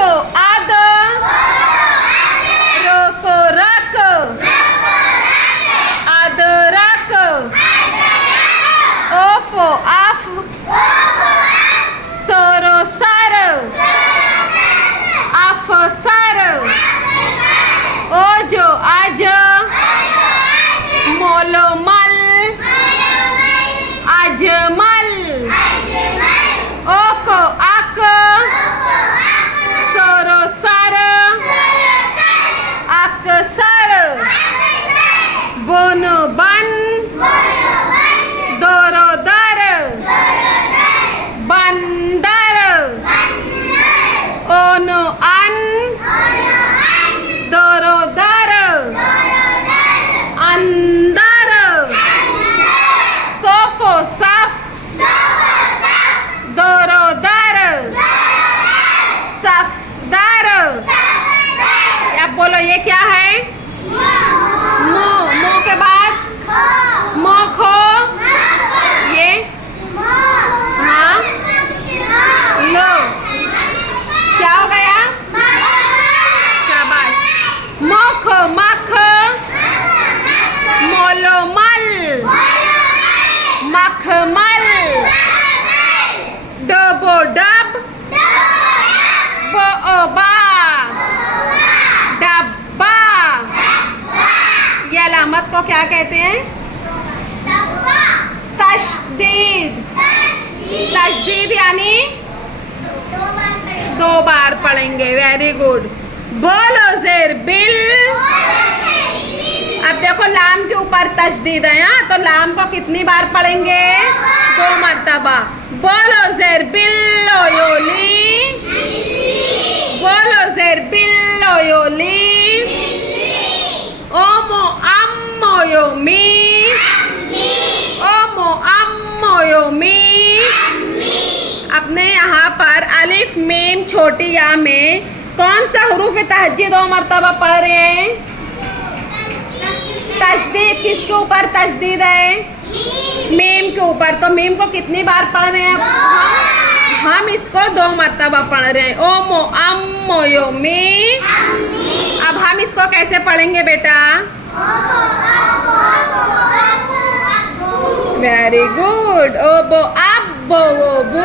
को आद, रो को रक, आद रक, ओफो आफ, सोरो सर, आफ सर, ओजो आज, मोलो मल, अजमल, ओको आक, सोरो सर, अक सर, बोनो बन, दोरो दर, बंदर, ओनो अन, दोरो दर, अंदर, सोफो सफ, दोरो दर, सफदर। अब बोलो ये क्या है? मो, मो के बाद मो खो, ये हाँ लो, क्या हो गया? शाबाश। मोख मख, मोलो मल, मखमल, डबो डब, बो बा, डब्बा। ये अलामत को क्या कहते हैं? तशदीद। तशदीद यानी दो बार पढ़ेंगे। Very good. बोलो ज़ेर बिल। अब देखो लाम के ऊपर तशदीद है यहाँ, तो लाम को कितनी बार पढ़ेंगे? 2 मरतबा। बोलो ज़ेर बिल ओयोली, बोलो ज़ेर बिल ओयोली, ओमो अम्मो योमी, ओमो अम्मो योमी। अपने यहाँ पर अलिफ मीम छोटी या में कौन सा हुरूफ तहज्जी 2 मरतबा पढ़ रहे हैं? तशदीद। किसके ऊपर तशदीद है? मीम के ऊपर। तो मीम को कितनी बार पढ़ रहे हैं? हम इसको 2 मरतबा पढ़ रहे हैं। ओमो अम्मो योमी। अब हम इसको कैसे पढ़ेंगे बेटा? Very good. ओबो अब्बो वो बू,